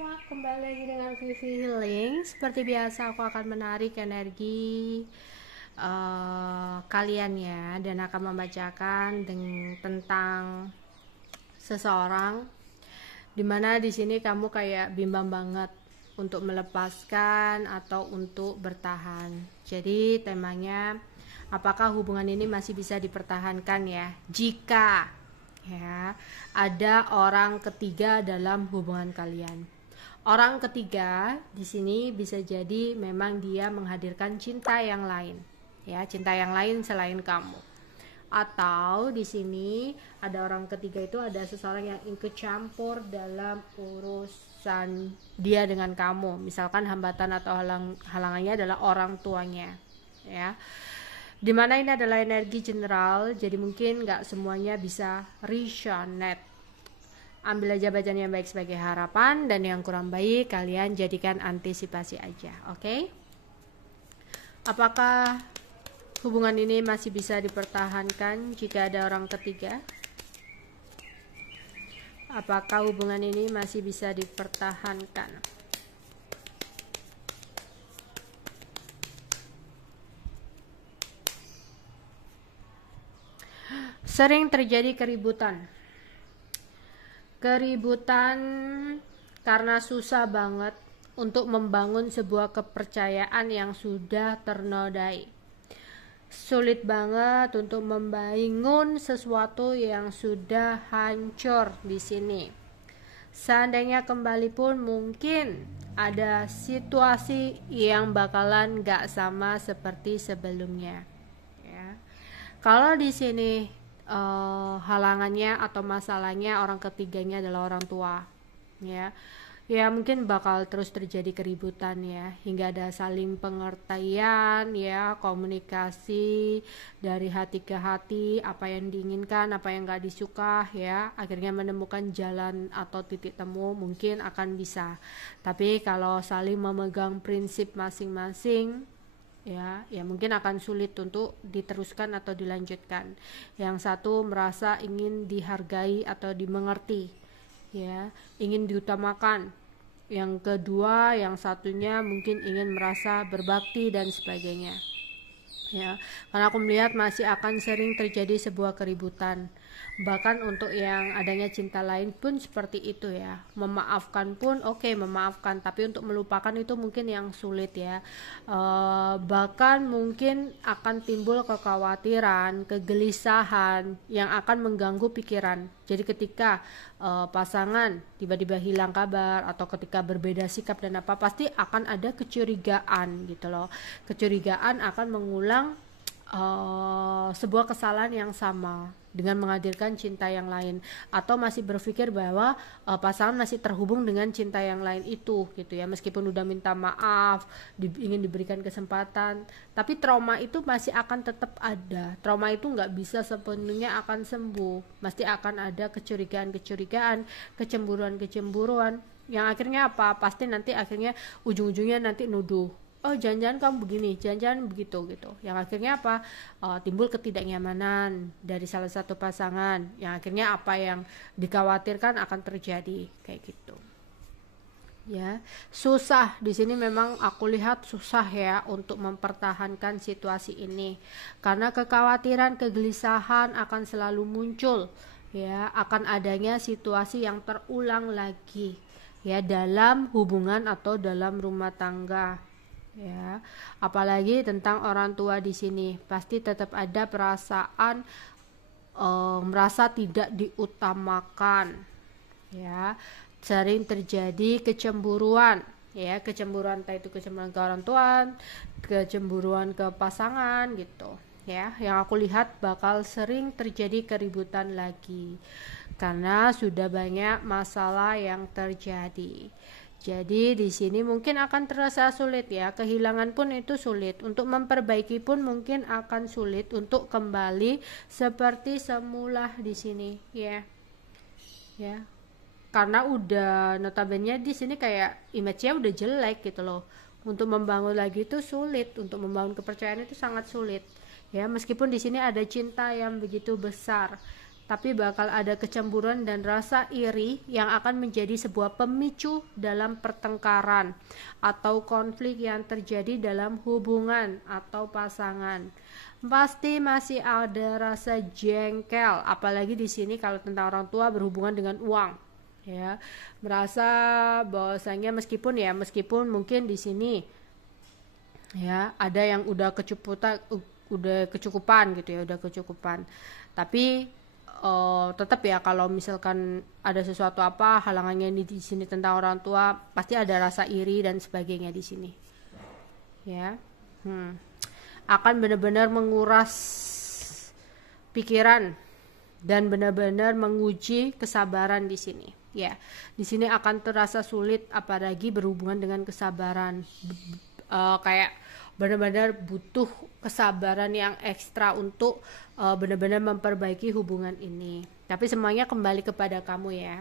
semua, kembali lagi dengan Vivi Healing. Seperti biasa aku akan menarik energi kalian ya, dan akan membacakan tentang seseorang dimana di sini kamu kayak bimbang banget untuk melepaskan atau untuk bertahan. Jadi temanya, apakah hubungan ini masih bisa dipertahankan ya jika ya ada orang ketiga dalam hubungan kalian. Orang ketiga di sini bisa jadi memang dia menghadirkan cinta yang lain ya, cinta yang lain selain kamu. Atau di sini ada orang ketiga, itu ada seseorang yang ikut campur dalam urusan dia dengan kamu. Misalkan hambatan atau halangannya adalah orang tuanya ya. Dimana ini adalah energi general, jadi mungkin nggak semuanya bisa resonate. Ambil aja bacaan yang baik sebagai harapan, dan yang kurang baik kalian jadikan antisipasi aja, oke? Apakah hubungan ini masih bisa dipertahankan jika ada orang ketiga? Apakah hubungan ini masih bisa dipertahankan? Sering terjadi keributan karena susah banget untuk membangun sebuah kepercayaan yang sudah ternodai. Sulit banget untuk membangun sesuatu yang sudah hancur di sini. Seandainya kembali pun mungkin ada situasi yang bakalan gak sama seperti sebelumnya ya. Kalau di sini halangannya atau masalahnya orang ketiganya adalah orang tua ya, mungkin bakal terus terjadi keributan ya, hingga ada saling pengertian ya, komunikasi dari hati ke hati, apa yang diinginkan, apa yang gak disuka ya, akhirnya menemukan jalan atau titik temu mungkin akan bisa. Tapi kalau saling memegang prinsip masing-masing ya mungkin akan sulit untuk diteruskan atau dilanjutkan. Yang satu merasa ingin dihargai atau dimengerti ya, ingin diutamakan. Yang kedua, yang satunya mungkin ingin merasa berbakti dan sebagainya ya. Karena aku melihat masih akan sering terjadi sebuah keributan. Bahkan untuk yang adanya cinta lain pun seperti itu ya. Memaafkan pun oke, memaafkan, tapi untuk melupakan itu mungkin yang sulit ya. Bahkan mungkin akan timbul kekhawatiran, kegelisahan yang akan mengganggu pikiran. Jadi ketika pasangan tiba-tiba hilang kabar atau ketika berbeda sikap dan apa, pasti akan ada kecurigaan gitu loh. Kecurigaan akan mengulang sebuah kesalahan yang sama dengan menghadirkan cinta yang lain, atau masih berpikir bahwa pasangan masih terhubung dengan cinta yang lain itu gitu ya, meskipun udah minta maaf, ingin diberikan kesempatan, tapi trauma itu masih akan tetap ada. Trauma itu nggak bisa sepenuhnya akan sembuh, pasti akan ada kecurigaan, kecemburuan yang akhirnya apa, pasti nanti akhirnya ujung-ujungnya nanti nuduh, oh jangan-jangan kamu begini, jangan-jangan begitu gitu. Yang akhirnya apa, timbul ketidaknyamanan dari salah satu pasangan, yang akhirnya apa yang dikhawatirkan akan terjadi kayak gitu ya. Susah di sini, memang aku lihat susah ya untuk mempertahankan situasi ini, karena kekhawatiran, kegelisahan akan selalu muncul ya, akan adanya situasi yang terulang lagi ya dalam hubungan atau dalam rumah tangga ya. Apalagi tentang orang tua di sini, pasti tetap ada perasaan merasa tidak diutamakan ya. Sering terjadi kecemburuan ya, kecemburuan, entah itu kecemburuan ke orang tua, kecemburuan ke pasangan gitu ya. Yang aku lihat bakal sering terjadi keributan lagi karena sudah banyak masalah yang terjadi. Jadi di sini mungkin akan terasa sulit ya, kehilangan pun itu sulit, untuk memperbaiki pun mungkin akan sulit untuk kembali seperti semula di sini ya. Ya. Karena udah notabene di sini kayak image-nya udah jelek gitu loh. Untuk membangun lagi itu sulit, untuk membangun kepercayaan itu sangat sulit. Ya, meskipun di sini ada cinta yang begitu besar, tapi bakal ada kecemburuan dan rasa iri yang akan menjadi sebuah pemicu dalam pertengkaran atau konflik yang terjadi dalam hubungan atau pasangan. Pasti masih ada rasa jengkel, apalagi di sini kalau tentang orang tua berhubungan dengan uang, ya. Merasa bahwasanya meskipun mungkin di sini ya ada yang udah kecukupan gitu ya, udah kecukupan, tapi tetap ya kalau misalkan ada sesuatu apa halangannya di sini tentang orang tua, pasti ada rasa iri dan sebagainya di sini ya. Akan benar-benar menguras pikiran dan benar-benar menguji kesabaran di sini ya. Di sini akan terasa sulit apalagi berhubungan dengan kesabaran, kayak benar-benar butuh kesabaran yang ekstra untuk benar-benar memperbaiki hubungan ini. Tapi semuanya kembali kepada kamu ya.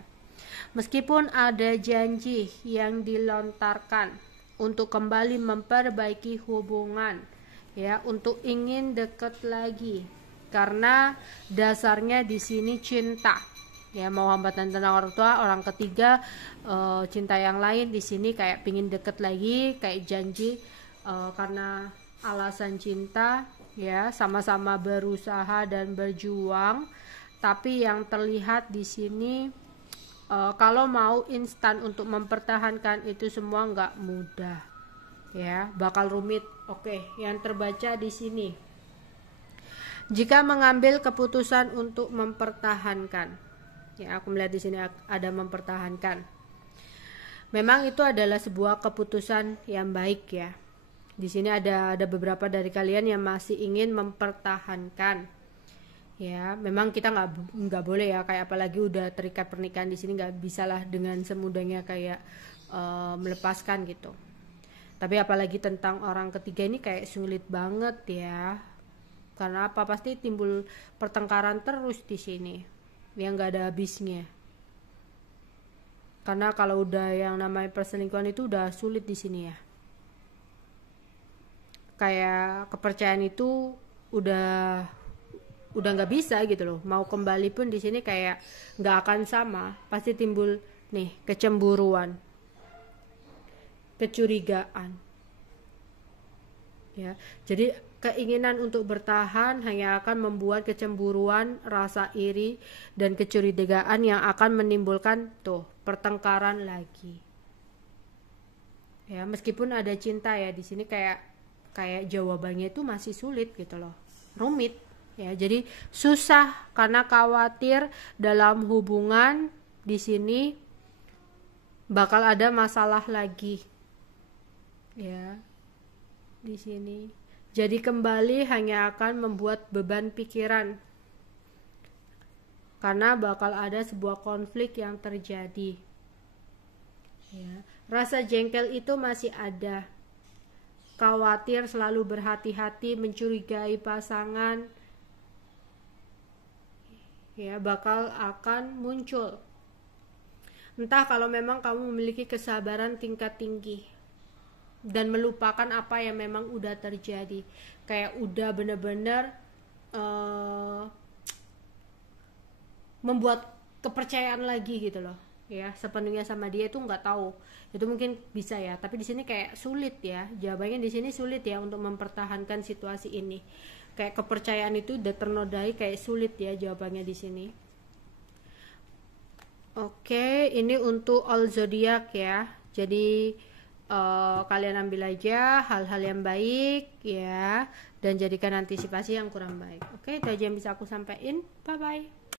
Meskipun ada janji yang dilontarkan untuk kembali memperbaiki hubungan ya, untuk ingin dekat lagi, karena dasarnya di sini cinta ya, mau hambatan tentang orang tua, orang ketiga, cinta yang lain di sini kayak pingin deket lagi, kayak janji karena alasan cinta ya, sama-sama berusaha dan berjuang. Tapi yang terlihat di sini kalau mau instan untuk mempertahankan itu semua nggak mudah ya, bakal rumit. Oke, yang terbaca di sini, jika mengambil keputusan untuk mempertahankan ya, aku melihat di sini ada mempertahankan, memang itu adalah sebuah keputusan yang baik ya. Di sini ada beberapa dari kalian yang masih ingin mempertahankan ya. Memang kita nggak boleh ya, kayak apalagi udah terikat pernikahan di sini nggak bisalah dengan semudahnya kayak melepaskan gitu. Tapi apalagi tentang orang ketiga ini kayak sulit banget ya. Karena apa? Pasti timbul pertengkaran terus di sini yang nggak ada habisnya. Karena kalau udah yang namanya perselingkuhan itu udah sulit di sini ya. Kayak kepercayaan itu udah nggak bisa gitu loh. Mau kembali pun di sini kayak nggak akan sama. Pasti timbul nih kecemburuan, kecurigaan ya. Jadi keinginan untuk bertahan hanya akan membuat kecemburuan, rasa iri dan kecurigaan yang akan menimbulkan tuh pertengkaran lagi ya. Meskipun ada cinta ya, di sini kayak jawabannya itu masih sulit gitu loh, rumit ya. Jadi susah karena khawatir dalam hubungan di sini bakal ada masalah lagi ya di sini. Jadi kembali hanya akan membuat beban pikiran karena bakal ada sebuah konflik yang terjadi ya. Rasa jengkel itu masih ada, khawatir, selalu berhati-hati, mencurigai pasangan ya, bakal akan muncul. Entah kalau memang kamu memiliki kesabaran tingkat tinggi dan melupakan apa yang memang udah terjadi, kayak udah bener-bener membuat kepercayaan lagi gitu loh ya, sepenuhnya sama dia itu nggak tahu, itu mungkin bisa ya. Tapi di sini kayak sulit ya, jawabannya di sini sulit ya untuk mempertahankan situasi ini. Kayak kepercayaan itu udah ternodai, kayak sulit ya jawabannya di sini. Oke, ini untuk all zodiak ya. Jadi kalian ambil aja hal-hal yang baik ya, dan jadikan antisipasi yang kurang baik. Oke, itu aja yang bisa aku sampaikan. Bye bye.